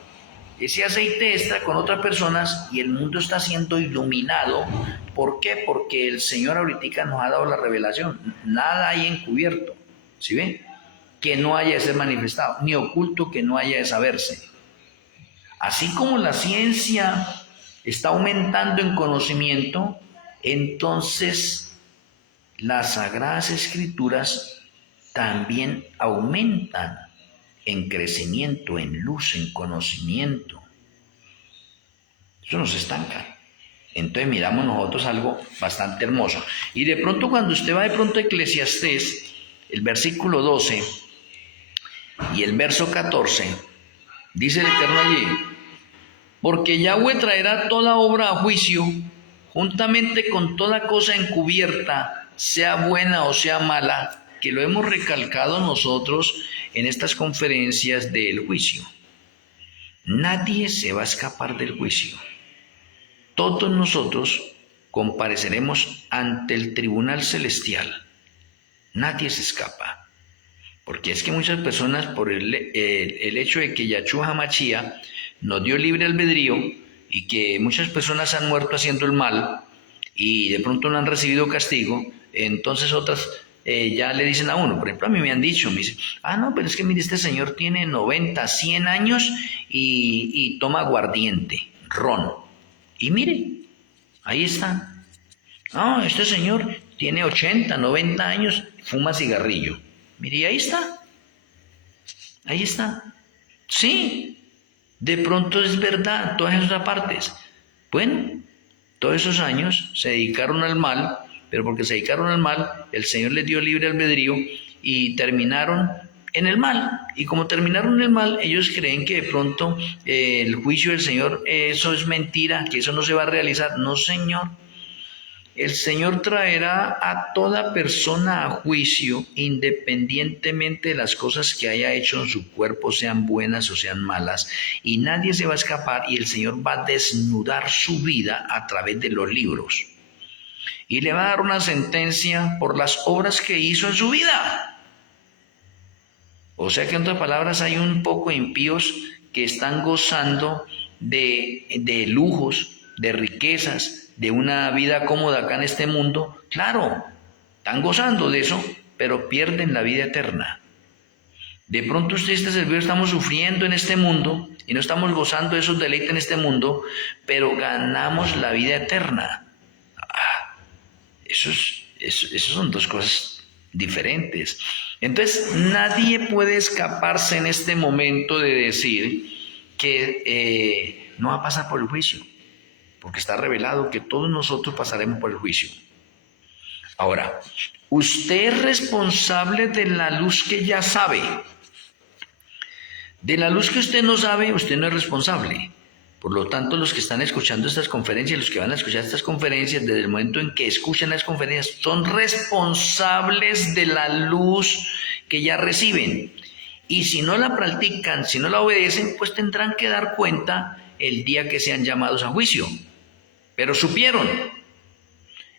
ese aceite extra con otras personas, y el mundo está siendo iluminado. ¿Por qué? Porque el Señor ahorita nos ha dado la revelación. Nada hay encubierto, ¿sí ve? Que no haya de ser manifestado, ni oculto que no haya de saberse. Así como la ciencia está aumentando en conocimiento, entonces las Sagradas Escrituras también aumentan en crecimiento, en luz, en conocimiento. Eso nos estanca. Entonces miramos nosotros algo bastante hermoso. Y de pronto cuando usted va de pronto a Eclesiastés, el versículo 12 y el verso 14, dice el Eterno allí: porque Yahweh traerá toda obra a juicio, juntamente con toda cosa encubierta, sea buena o sea mala, que lo hemos recalcado nosotros en estas conferencias del juicio. Nadie se va a escapar del juicio. Todos nosotros compareceremos ante el tribunal celestial. Nadie se escapa. Porque es que muchas personas, por el hecho de que Yahshua HaMashiach nos dio libre albedrío y que muchas personas han muerto haciendo el mal y de pronto no han recibido castigo, entonces otras ya le dicen a uno. Por ejemplo, a mí me han dicho, me dicen: no, pero es que mire, este señor tiene 90, 100 años y toma aguardiente, ron. Y mire, ahí está. No, este señor tiene 80, 90 años, fuma cigarrillo. Mire, y ahí está. Ahí está. Sí, de pronto es verdad, todas esas partes. Bueno, todos esos años se dedicaron al mal, pero porque se dedicaron al mal, el Señor les dio libre albedrío y terminaron en el mal. Y como terminaron en el mal, ellos creen que de pronto el juicio del Señor, eso es mentira, que eso no se va a realizar. No, Señor. El Señor traerá a toda persona a juicio, independientemente de las cosas que haya hecho en su cuerpo, sean buenas o sean malas, y nadie se va a escapar, y el Señor va a desnudar su vida a través de los libros. Y le va a dar una sentencia por las obras que hizo en su vida. O sea que en otras palabras hay un poco de impíos que están gozando de lujos, de riquezas, de una vida cómoda acá en este mundo. Claro, están gozando de eso, pero pierden la vida eterna. De pronto usted, este servidor, estamos sufriendo en este mundo y no estamos gozando de esos deleites en este mundo, pero ganamos la vida eterna. Esos son dos cosas diferentes. Entonces, nadie puede escaparse en este momento de decir que no va a pasar por el juicio, porque está revelado que todos nosotros pasaremos por el juicio. Ahora, usted es responsable de la luz que ya sabe. De la luz que usted no sabe, usted no es responsable. Por lo tanto, los que están escuchando estas conferencias, los que van a escuchar estas conferencias, desde el momento en que escuchan las conferencias, son responsables de la luz que ya reciben. Y si no la practican, si no la obedecen, pues tendrán que dar cuenta el día que sean llamados a juicio. Pero supieron.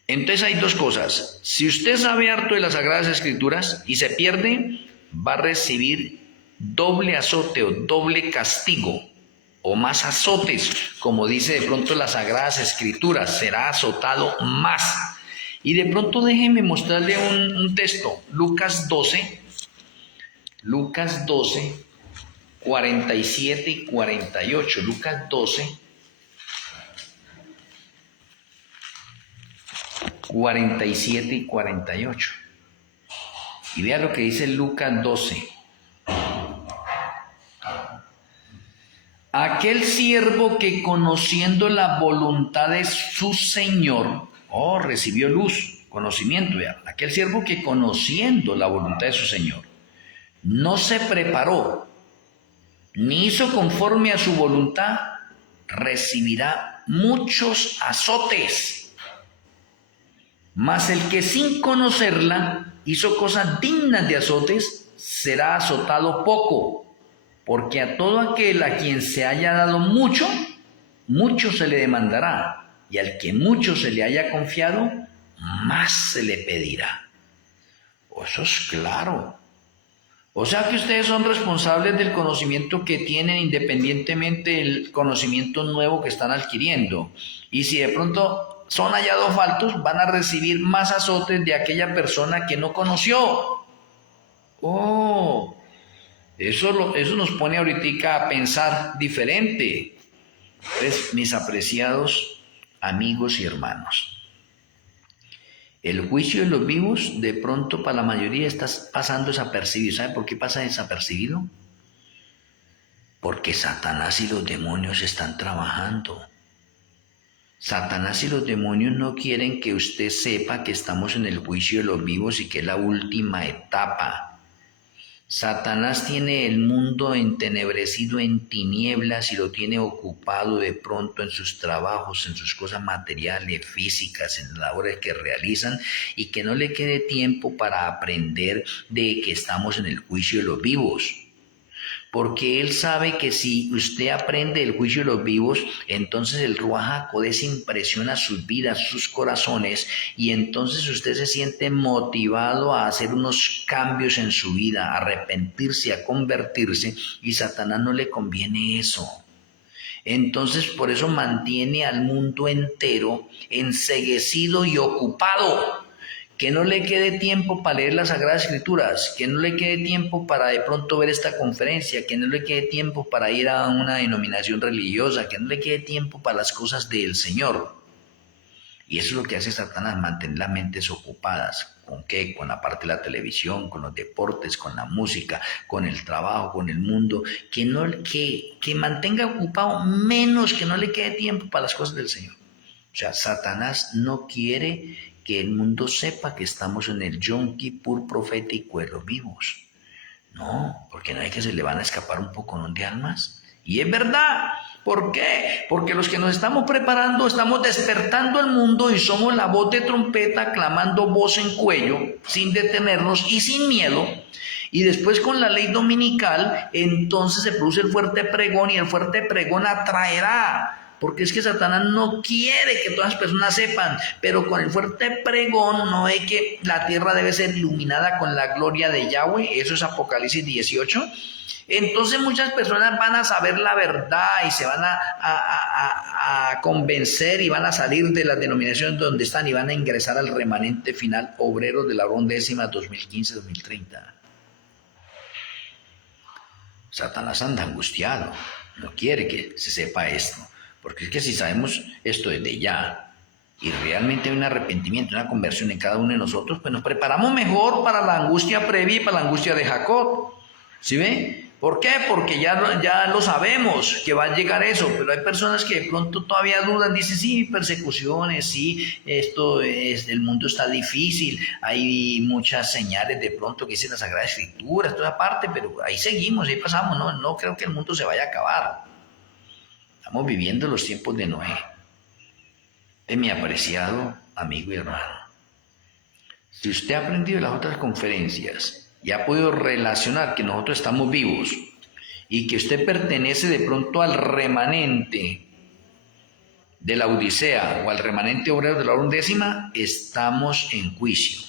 Entonces hay dos cosas. Si usted sabe harto de las Sagradas Escrituras y se pierde, va a recibir doble azote o doble castigo, o más azotes, como dice de pronto las Sagradas Escrituras, será azotado más. Y de pronto déjenme mostrarle un texto, Lucas 12, 47 y 48, Lucas 12, 47 y 48. Y vea lo que dice Lucas 12. Aquel siervo que conociendo la voluntad de su Señor, recibió luz, conocimiento, vea. Aquel siervo que conociendo la voluntad de su Señor, no se preparó, ni hizo conforme a su voluntad, recibirá muchos azotes. Mas el que sin conocerla hizo cosas dignas de azotes, será azotado poco. Porque a todo aquel a quien se haya dado mucho, mucho se le demandará. Y al que mucho se le haya confiado, más se le pedirá. Eso es claro. O sea que ustedes son responsables del conocimiento que tienen, independientemente del conocimiento nuevo que están adquiriendo. Y si de pronto son hallados faltos, van a recibir más azotes de aquella persona que no conoció. Eso nos pone ahorita a pensar diferente. Pues, mis apreciados amigos y hermanos, El juicio de los vivos, de pronto para la mayoría está pasando desapercibido. ¿Sabe por qué pasa desapercibido? Porque Satanás y los demonios están trabajando. Satanás y los demonios no quieren que usted sepa que estamos en el juicio de los vivos y que es la última etapa. Satanás tiene el mundo entenebrecido en tinieblas y lo tiene ocupado de pronto en sus trabajos, en sus cosas materiales, físicas, en las labores que realizan, y que no le quede tiempo para aprender de que estamos en el juicio de los vivos. Porque él sabe que si usted aprende el juicio de los vivos, entonces el Ruaj HaKodesh impresiona sus vidas, sus corazones, y entonces usted se siente motivado a hacer unos cambios en su vida, a arrepentirse, a convertirse, y Satanás no le conviene eso. Entonces por eso mantiene al mundo entero enceguecido y ocupado. Que no le quede tiempo para leer las Sagradas Escrituras, que no le quede tiempo para de pronto ver esta conferencia, que no le quede tiempo para ir a una denominación religiosa, que no le quede tiempo para las cosas del Señor. Y eso es lo que hace Satanás, mantener las mentes ocupadas. ¿Con qué? Con la parte de la televisión, con los deportes, con la música, con el trabajo, con el mundo. Que mantenga ocupado menos, que no le quede tiempo para las cosas del Señor. O sea, Satanás no quiere que el mundo sepa que estamos en el Yom Kippur profético de los vivos. No, porque no hay que se le van a escapar un poco de almas. Y es verdad. ¿Por qué? Porque los que nos estamos preparando, estamos despertando el mundo y somos la voz de trompeta clamando voz en cuello, sin detenernos y sin miedo. Y después con la ley dominical, entonces se produce el fuerte pregón, y el fuerte pregón atraerá. Porque es que Satanás no quiere que todas las personas sepan, pero con el fuerte pregón no es que la tierra debe ser iluminada con la gloria de Yahweh, eso es Apocalipsis 18. Entonces muchas personas van a saber la verdad y se van a convencer y van a salir de las denominaciones donde están y van a ingresar al remanente final obrero de la rondécima 2015-2030. Satanás anda angustiado, no quiere que se sepa esto. Porque es que si sabemos esto desde ya y realmente hay un arrepentimiento, una conversión en cada uno de nosotros, pues nos preparamos mejor para la angustia previa y para la angustia de Jacob. ¿Sí ve? ¿Por qué? Porque ya lo sabemos que va a llegar eso, pero hay personas que de pronto todavía dudan, dicen, sí, persecuciones, sí, el mundo está difícil, hay muchas señales de pronto que dicen la Sagrada Escritura, toda parte, pero ahí seguimos, ahí pasamos, no creo que el mundo se vaya a acabar. Estamos viviendo los tiempos de Noé. Mi apreciado amigo y hermano, si usted ha aprendido de las otras conferencias y ha podido relacionar que nosotros estamos vivos y que usted pertenece de pronto al remanente de la Odisea o al remanente obrero de la undécima, estamos en juicio.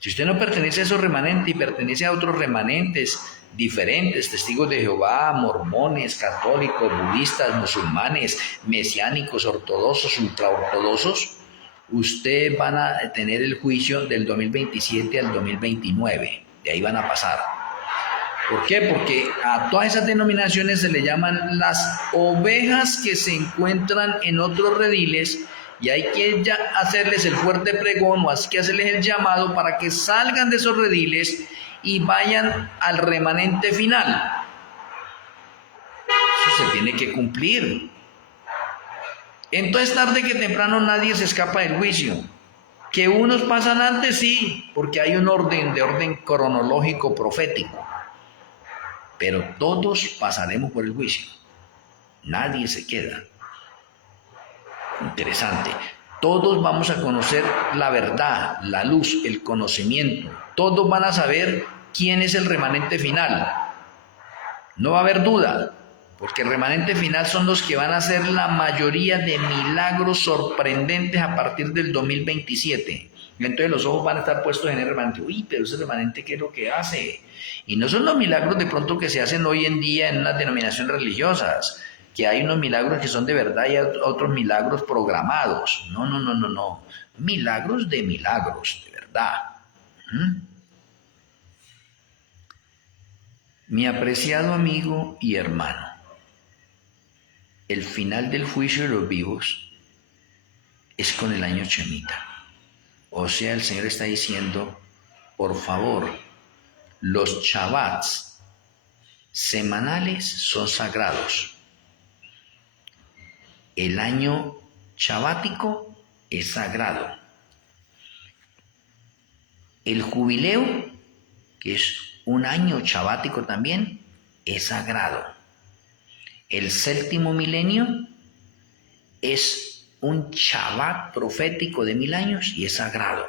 Si usted no pertenece a esos remanentes y pertenece a otros remanentes diferentes, testigos de Jehová, mormones, católicos, budistas, musulmanes, mesiánicos, ortodoxos, ultraortodoxos, ustedes van a tener el juicio del 2027 al 2029, de ahí van a pasar. ¿Por qué? Porque a todas esas denominaciones se le llaman las ovejas que se encuentran en otros rediles, y hay que ya hacerles el fuerte pregón, o hay que hacerles el llamado para que salgan de esos rediles y vayan al remanente final. Eso se tiene que cumplir. Entonces, tarde que temprano nadie se escapa del juicio. Que unos pasan antes, sí, porque hay un orden cronológico profético. Pero todos pasaremos por el juicio. Nadie se queda. Interesante. Todos vamos a conocer la verdad, la luz, el conocimiento. Todos van a saber quién es el remanente final. No va a haber duda, porque el remanente final son los que van a hacer la mayoría de milagros sorprendentes a partir del 2027. Y entonces los ojos van a estar puestos en el remanente. Uy, pero ese remanente, ¿qué es lo que hace? Y no son los milagros de pronto que se hacen hoy en día en unas denominaciones religiosas, que hay unos milagros que son de verdad y otros milagros programados. No. Milagros de verdad. Mi apreciado amigo y hermano, el final del juicio de los vivos es con el año Shemitah. O sea, el Señor está diciendo, por favor, los Shabbats semanales son sagrados. El año shabático es sagrado. El jubileo, que es un año shabático también, es sagrado. El séptimo milenio es un Shabbat profético de 1000 años y es sagrado.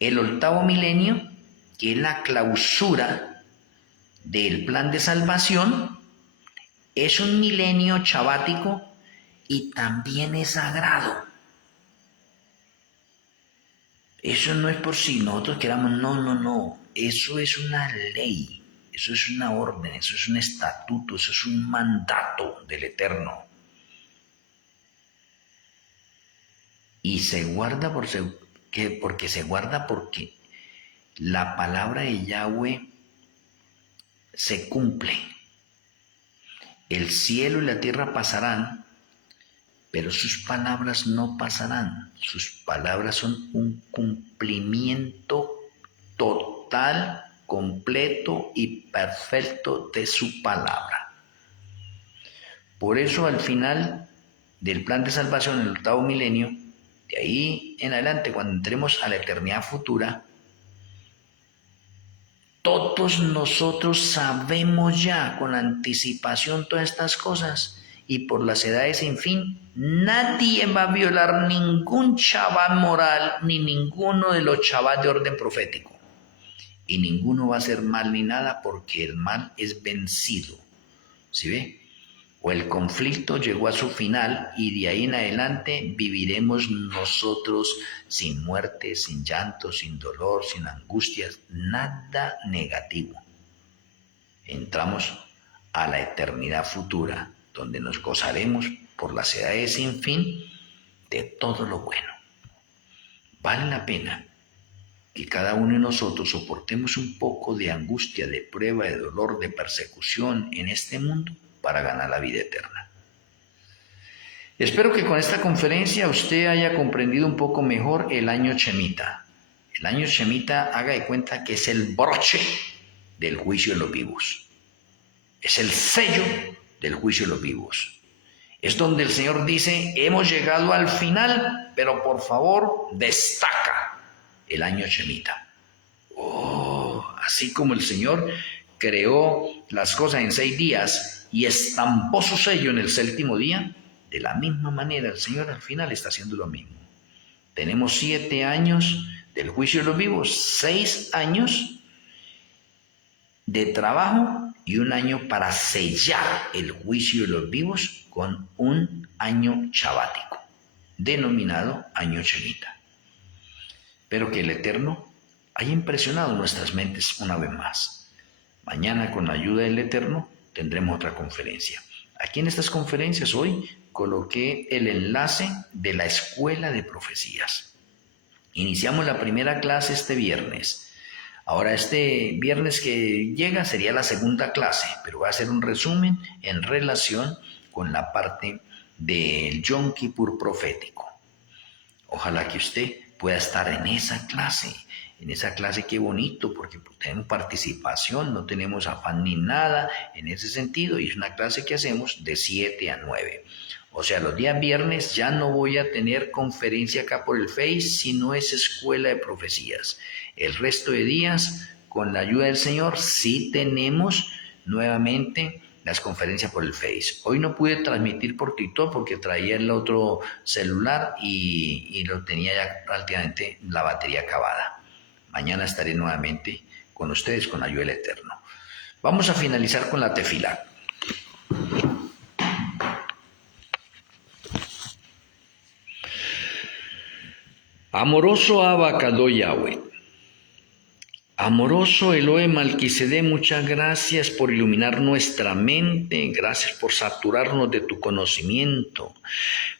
El octavo milenio, que es la clausura del plan de salvación, es un milenio shabático y también es sagrado. Eso no es por si nosotros queramos, no. Eso es una ley, eso es una orden, eso es un estatuto, eso es un mandato del Eterno. Y se guarda porque la palabra de Yahweh se cumple. El cielo y la tierra pasarán, pero sus palabras no pasarán. Sus palabras son un cumplimiento total, completo y perfecto de su palabra. Por eso al final del plan de salvación, en el octavo milenio, de ahí en adelante, cuando entremos a la eternidad futura, todos nosotros sabemos ya con anticipación todas estas cosas, y por las edades sin fin, nadie va a violar ningún Shabbat moral, ni ninguno de los Shabbat de orden profético. Y ninguno va a hacer mal ni nada, porque el mal es vencido. ¿Sí ve? O el conflicto llegó a su final y de ahí en adelante viviremos nosotros sin muerte, sin llanto, sin dolor, sin angustias, nada negativo. Entramos a la eternidad futura, donde nos gozaremos por las edades sin fin de todo lo bueno. Vale la pena que cada uno de nosotros soportemos un poco de angustia, de prueba, de dolor, de persecución en este mundo para ganar la vida eterna. Espero que con esta conferencia usted haya comprendido un poco mejor el año Shemitah. El año Shemitah, haga de cuenta que es el broche del juicio de los vivos. Es el sello del juicio de los vivos. Es donde el Señor dice, hemos llegado al final, pero por favor destaca el año Shemitah. Así como el Señor creó las cosas en 6 días y estampó su sello en el séptimo día, de la misma manera el Señor al final está haciendo lo mismo. Tenemos 7 años del juicio de los vivos, 6 años de trabajo y 1 año para sellar el juicio de los vivos con un año shabático, denominado año Shemitah. Pero que el Eterno haya impresionado nuestras mentes una vez más. Mañana, con la ayuda del Eterno, tendremos otra conferencia. Aquí en estas conferencias hoy coloqué el enlace de la Escuela de Profecías. Iniciamos la primera clase este viernes. Ahora este viernes que llega sería la segunda clase, pero voy a hacer un resumen en relación con la parte del Yom Kippur profético. Ojalá que usted pueda estar en esa clase. En esa clase, qué bonito, porque tenemos participación, no tenemos afán ni nada en ese sentido, y es una clase que hacemos de 7 a 9. O sea, los días viernes ya no voy a tener conferencia acá por el Face, sino es Escuela de Profecías. El resto de días, con la ayuda del Señor, sí tenemos nuevamente las conferencias por el Face. Hoy no pude transmitir por TikTok porque traía el otro celular y lo tenía ya prácticamente la batería acabada. Mañana estaré nuevamente con ustedes con la ayuda del Eterno. Vamos a finalizar con la tefilá. Amoroso Abacadó Yahweh. Amoroso Elohe Malquisedec, muchas gracias por iluminar nuestra mente, gracias por saturarnos de tu conocimiento,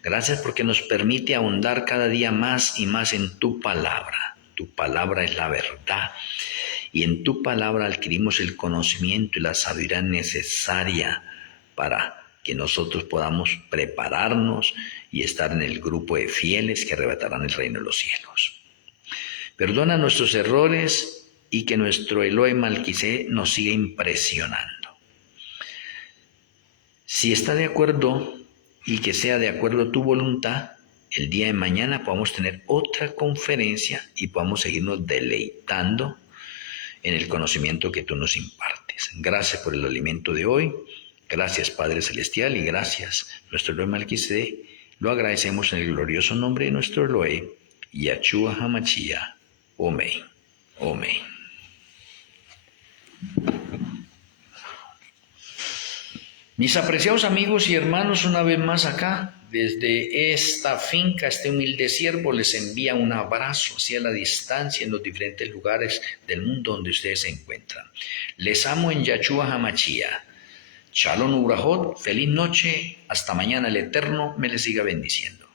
gracias porque nos permite ahondar cada día más y más en tu palabra. Tu palabra es la verdad y en tu palabra adquirimos el conocimiento y la sabiduría necesaria para que nosotros podamos prepararnos y estar en el grupo de fieles que arrebatarán el reino de los cielos. Perdona nuestros errores y que nuestro Elohe Malquisé nos siga impresionando. Si está de acuerdo y que sea de acuerdo a tu voluntad, el día de mañana podamos tener otra conferencia y podamos seguirnos deleitando en el conocimiento que tú nos impartes. Gracias por el alimento de hoy. Gracias, Padre Celestial, y gracias, nuestro Elohe Malquisé. Lo agradecemos en el glorioso nombre de nuestro Elohe, Yahshua HaMashiach. Amén. Amén. Mis apreciados amigos y hermanos, una vez más acá, desde esta finca, este humilde siervo, les envía un abrazo hacia la distancia en los diferentes lugares del mundo donde ustedes se encuentran. Les amo en Yahshua HaMashiach. Shalom Ubrahot, feliz noche, hasta mañana el Eterno me les siga bendiciendo.